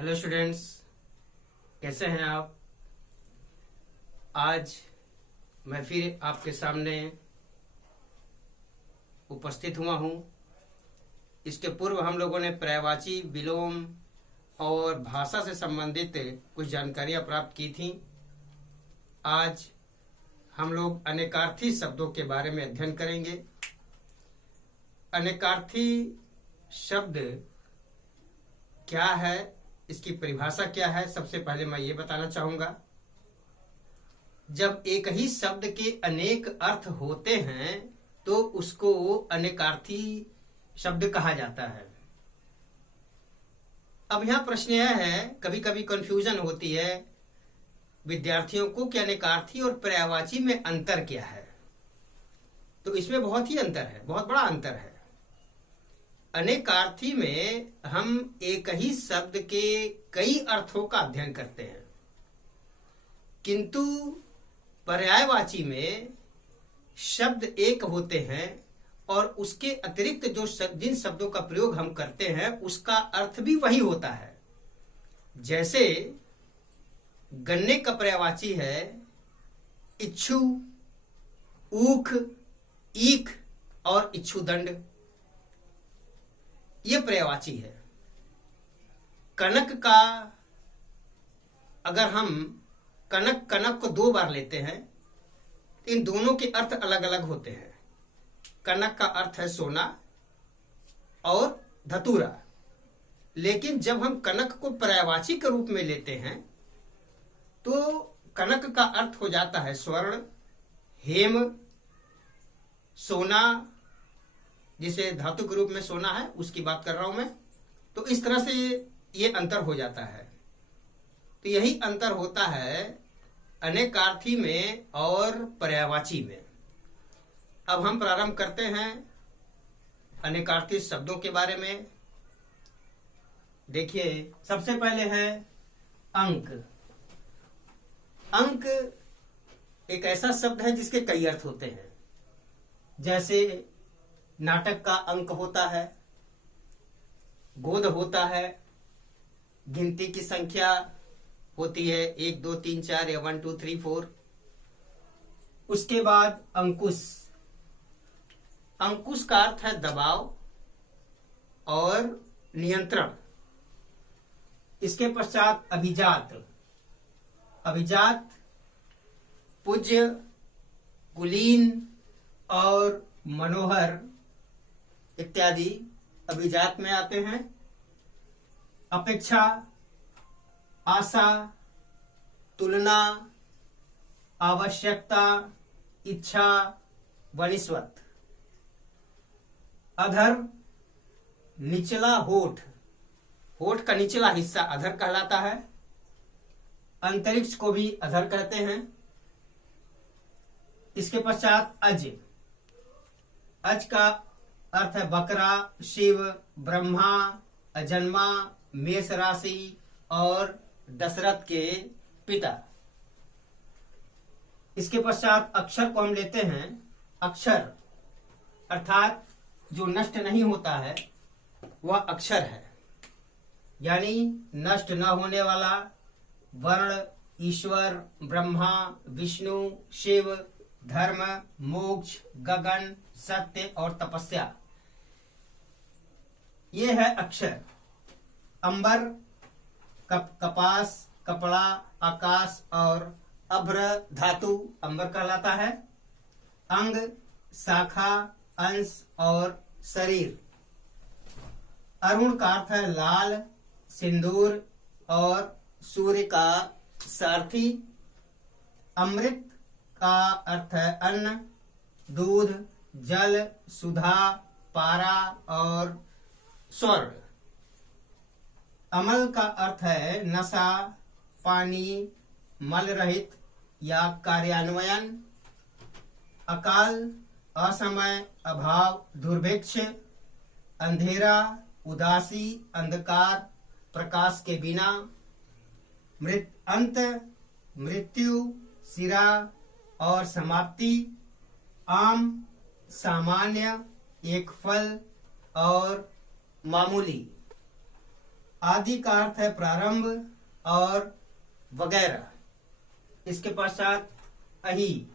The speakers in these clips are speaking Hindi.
हेलो स्टूडेंट्स, कैसे हैं आप। आज मैं फिर आपके सामने उपस्थित हुआ हूं। इसके पूर्व हम लोगों ने पर्यायवाची, विलोम और भाषा से संबंधित कुछ जानकारियां प्राप्त की थी। आज हम लोग अनेकार्थी शब्दों के बारे में अध्ययन करेंगे। अनेकार्थी शब्द क्या है, इसकी परिभाषा क्या है, सबसे पहले मैं ये बताना चाहूंगा। जब एक ही शब्द के अनेक अर्थ होते हैं तो उसको अनेकार्थी शब्द कहा जाता है। अब यहाँ प्रश्न यह है, कभी कभी कंफ्यूजन होती है विद्यार्थियों को कि अनेकार्थी और पर्यायवाची में अंतर क्या है। तो इसमें बहुत ही अंतर है, बहुत बड़ा अंतर है। अनेकार्थी में हम एक ही शब्द के कई अर्थों का अध्ययन करते हैं, किंतु पर्यायवाची में शब्द एक होते हैं और उसके अतिरिक्त जो जिन शब्दों का प्रयोग हम करते हैं उसका अर्थ भी वही होता है। जैसे गन्ने का पर्यायवाची है इच्छु, ऊख, ईख और इच्छुदंड, ये पर्यायवाची है। कनक का, अगर हम कनक को दो बार लेते हैं तो इन दोनों के अर्थ अलग अलग होते हैं। कनक का अर्थ है सोना और धतूरा, लेकिन जब हम कनक को पर्यायवाची के रूप में लेते हैं तो कनक का अर्थ हो जाता है स्वर्ण, हेम, सोना, जिसे धातु के रूप में सोना है उसकी बात कर रहा हूं मैं। तो इस तरह से ये अंतर हो जाता है। तो यही अंतर होता है अनेकार्थी में और पर्यायवाची में। अब हम प्रारंभ करते हैं अनेकार्थी शब्दों के बारे में। देखिए, सबसे पहले है अंक। अंक एक ऐसा शब्द है जिसके कई अर्थ होते हैं। जैसे नाटक का अंक होता है, गोद होता है, गिनती की संख्या होती है 1 2 3 4 या 1 2 3 4। उसके बाद अंकुश। अंकुश का अर्थ है दबाव और नियंत्रण। इसके पश्चात अभिजात। अभिजात पूज्य, कुलीन और मनोहर इत्यादि अभिजात में आते हैं। अपेक्षा, आशा, तुलना, आवश्यकता, इच्छा, वनिस्वत। अधर, निचला होठ, होठ का निचला हिस्सा अधर कहलाता है। अंतरिक्ष को भी अधर कहते हैं। इसके पश्चात अज। अज का अर्थ है बकरा, शिव, ब्रह्मा, अजन्मा, मेष राशि और दशरथ के पिता। इसके पश्चात अक्षर को हम लेते हैं। अक्षर अर्थात जो नष्ट नहीं होता है वह अक्षर है, यानी नष्ट न होने वाला। वर्ण, ईश्वर, ब्रह्मा, विष्णु, शिव, धर्म, मोक्ष, गगन, सत्य और तपस्या, ये है अक्षर। अंबर, कपास, कपड़ा, आकाश और अभ्र धातु अंबर कहलाता है। अंग, शाखा, अंश और शरीर। अरुण का अर्थ है लाल, सिंदूर और सूर्य का सारथी। अमृत का अर्थ है अन्न, दूध, जल, सुधा, पारा और स्वर्ग। अमल का अर्थ है नशा, पानी, मल रहित या कार्यान्वयन। अकाल, असमय, अभाव, दुर्भिक्ष। अंधेरा, उदासी, अंधकार, प्रकाश के बिना। अंत, मृत्यु, सिरा और समाप्ति। आम, सामान्य, एक फल और मामूली। आदि का अर्थ है प्रारंभ और वगैरह। इसके पश्चात अहि,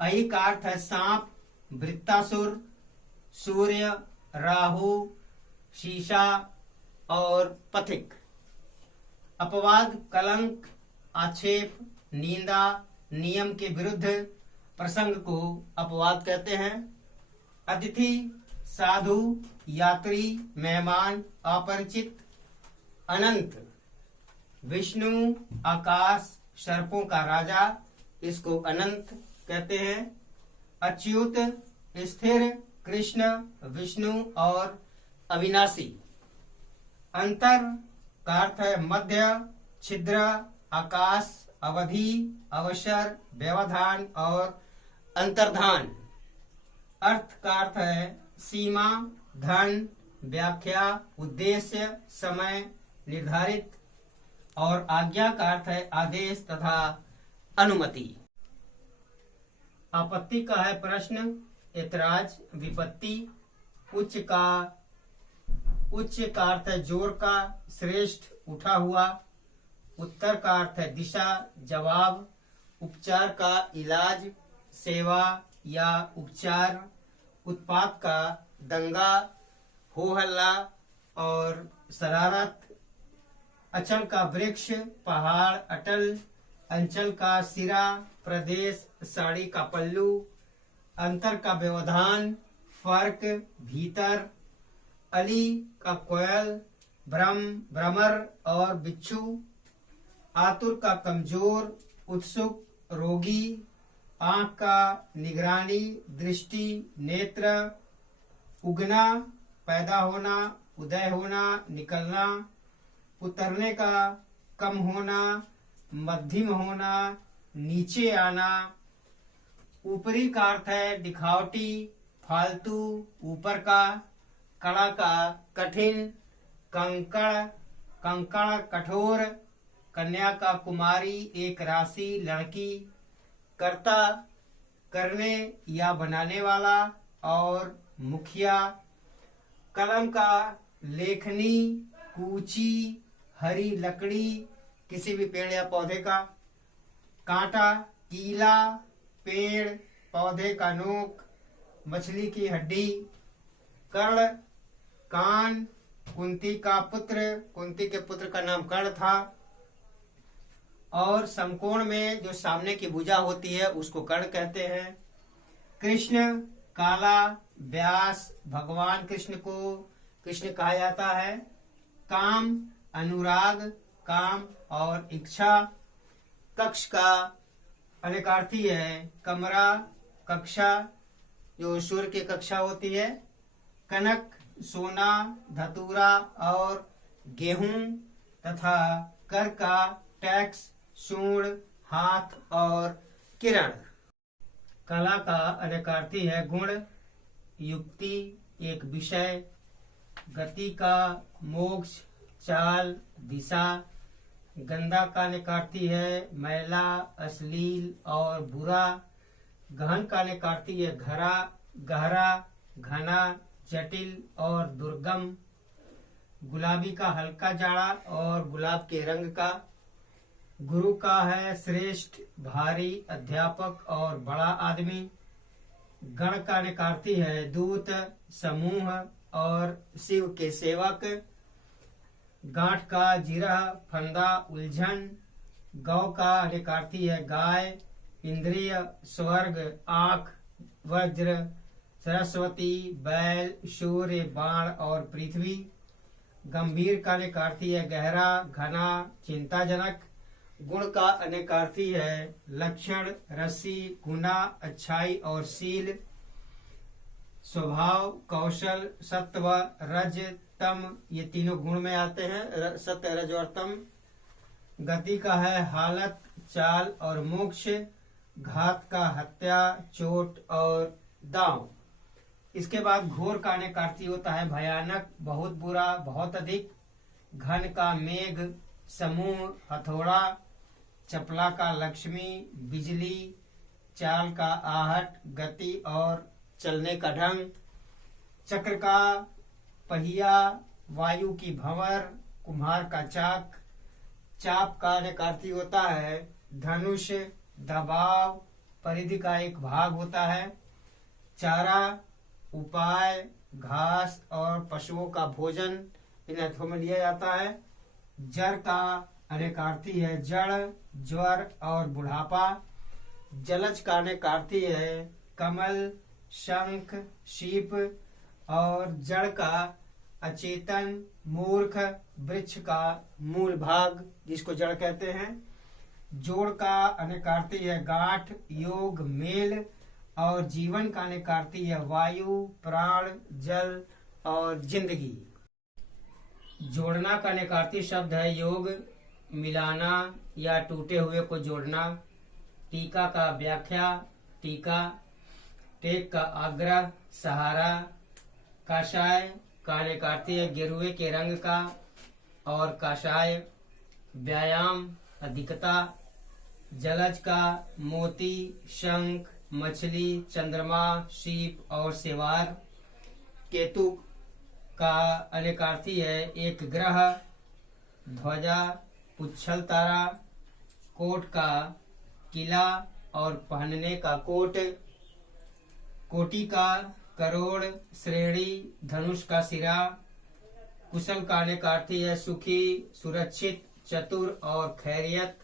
अहि का अर्थ है सांप, वृत्तासुर, सूर्य, राहु, शीशा और पथिक। अपवाद कलंक, आक्षेप, निंदा, नियम के विरुद्ध प्रसंग को अपवाद कहते हैं। अतिथि, साधु, यात्री, मेहमान, अपरिचित। अनंत, विष्णु, आकाश, सर्पों का राजा, इसको अनंत कहते हैं। अच्युत, स्थिर, कृष्ण, विष्णु और अविनाशी। अंतर का अर्थ है मध्य, छिद्र, आकाश, अवधि, अवसर, व्यवधान और अंतर्धान। अर्थ का अर्थ है सीमा, धन, व्याख्या, उद्देश्य, समय, निर्धारित। और आज्ञा का अर्थ है आदेश तथा अनुमति। आपत्ति का है प्रश्न, ऐतराज, विपत्ति। उच्च का अर्थ है जोर का, श्रेष्ठ, उठा हुआ। उत्तर का अर्थ है दिशा, जवाब। उपचार का इलाज, सेवा या उपचार। उत्पात का दंगा, हो हल्ला और शरारत। अचल का वृक्ष, पहाड़, अटल। अंचल का सिरा, प्रदेश, साड़ी का पल्लू। अंतर का व्यवधान, फर्क, भीतर। अली का कोयल, भ्रमर और बिच्छू। आतुर का कमजोर, उत्सुक, रोगी। आंख का निगरानी, दृष्टि, नेत्र। उगना, पैदा होना, उदय होना, निकलना। उतरने का कम होना, मध्यम होना, नीचे आना। ऊपरी का अर्थ है दिखावटी, फालतू, ऊपर का। कड़ा का कठिन, कंकड़, कठोर। कन्या का कुमारी, एक राशि, लड़की। कर्ता, करने या बनाने वाला और मुखिया। कलम का लेखनी, कूची, हरी लकड़ी, किसी भी पेड़ या पौधे का। कांटा, कीला, पेड़, पौधे का नोक, मछली की हड्डी। कर्ण, कान, कुंती का पुत्र, कुंती के पुत्र का नाम कर्ण था। और समकोण में जो सामने की भुजा होती है उसको कर्ण कहते हैं। कृष्ण, काला, व्यास, भगवान कृष्ण को कृष्ण कहा जाता है। काम, अनुराग, काम और इच्छा। कक्ष का अनेकार्थी है कमरा, कक्षा, जो सूर्य की कक्षा होती है। कनक, सोना, धतूरा और गेहूं तथा कर का टैक्स, सूंड, हाथ और किरण। कला का अनेकार्थी है गुण, युक्ति, एक विषय। गति का मोक्ष, चाल, दिशा। गंदा का अनेकार्थी है मैला, अश्लील और बुरा। गहन का अनेकार्थी है घरा, गहरा, घना, जटिल और दुर्गम। गुलाबी का हल्का जाड़ा और गुलाब के रंग का। गुरु का है श्रेष्ठ, भारी, अध्यापक और बड़ा आदमी। गण का अनेकार्थी है दूत, समूह और शिव के सेवक। गांठ का जिरह, फंदा, उलझन। गौ का अनेकार्थी है गाय, इंद्रिय, स्वर्ग, आंख, वज्र, सरस्वती, बैल, सूर्य, बाण और पृथ्वी। गंभीर का अनेकार्थी है गहरा, घना, चिंताजनक। गुण का अनेकार्थी है लक्षण, रस्सी, गुना, अच्छाई और शील। स्वभाव, कौशल, सत्व, रज, तम, ये तीनों गुण में आते हैं, सत्य, रज और तम। गति का है हालत, चाल और मोक्ष। घात का हत्या, चोट और दांव। इसके बाद घोर का अनेकार्थी होता है भयानक, बहुत बुरा, बहुत अधिक। घन का मेघ, समूह, हथौड़ा। चपला का लक्ष्मी, बिजली। चाल का आहट, गति और चलने का ढंग। चक्र का पहिया, वायु की भंवर, कुम्हार का चाक। चाप का अनेकार्थी होता है धनुष, दबाव, परिधि का एक भाग होता है। चारा, उपाय, घास और पशुओं का भोजन इन अर्थों में लिया जाता है। जड़ का अनेकार्थी है जड़, ज्वर और बुढ़ापा। जलज का अनेकार्थी है कमल, शंख, शीप। और जड़ का अचेतन, मूर्ख, वृक्ष का मूल भाग जिसको जड़ कहते हैं। जोड़ का अनेकार्थी है गांठ, योग, मेल। और जीवन का अनेकार्थी है वायु, प्राण, जल और जिंदगी। जोड़ना का अनेकार्थी शब्द है योग, मिलाना या टूटे हुए को जोड़ना। टीका का व्याख्या, टीका। टेक का आग्रह, सहारा। काषाय का अनेकार्थी है गेरुए के रंग का और काषाय। व्यायाम, अधिकता। जलज का मोती, शंख, मछली, चंद्रमा, शीप और सेवार। केतु का अनेकार्थी है एक ग्रह, ध्वजा, पुच्छल तारा। कोट का किला और पहनने का कोट। कोटि का करोड़, श्रेणी, धनुष का सिरा। कुशल का अनेकार्थी है सुखी, सुरक्षित, चतुर और खैरियत।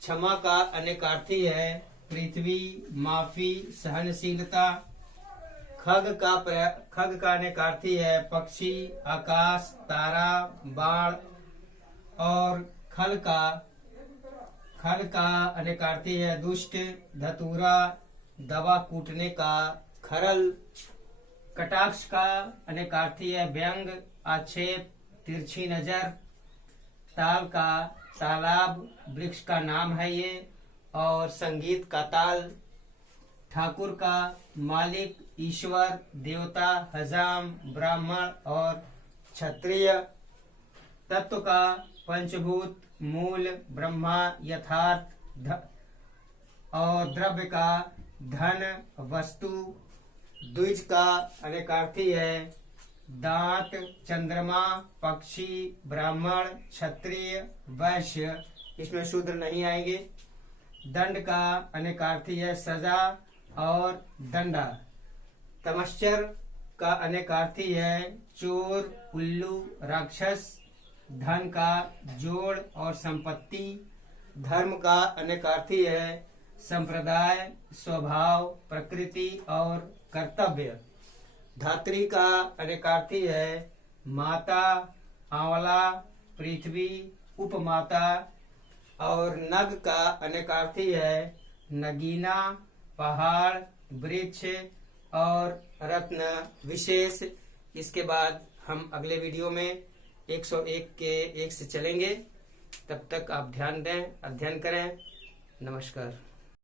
क्षमा का अनेकार्थी है पृथ्वी, माफी, सहनशीलता। खग का अनेकार्थी है पक्षी, आकाश, तारा, बाण। और खल का अनेकार्थी है दुष्ट, धतूरा, दवा कूटने का खरल। कटाक्ष का अनेकार्थी है व्यंग, आक्षेप, तिरछी नजर। ताल का तालाब, वृक्ष का नाम है ये। और संगीत का ताल। ठाकुर का मालिक, ईश्वर, देवता, हजाम, ब्राह्मण और क्षत्रिय। तत्व का पंचभूत, मूल, ब्रह्मा, यथार्थ। और द्रव्य का धन, वस्तु। द्विज का अनेकार्थी है दांत, चंद्रमा, पक्षी, ब्राह्मण, क्षत्रिय, वैश्य। इसमें शूद्र नहीं आएंगे। दंड का अनेकार्थी है सजा और दंडा। तमश्चर का अनेकार्थी है चोर, उल्लू, राक्षस। धन का जोड़ और संपत्ति। धर्म का अनेकार्थी है संप्रदाय, स्वभाव, प्रकृति और कर्तव्य। धात्री का अनेकार्थी है माता, आंवला, पृथ्वी, उपमाता। और नग का अनेकार्थी है नगीना, पहाड़, वृक्ष और रत्न विशेष। इसके बाद हम अगले वीडियो में 101 के 1 से चलेंगे। तब तक आप ध्यान दें, अध्ययन करें। नमस्कार।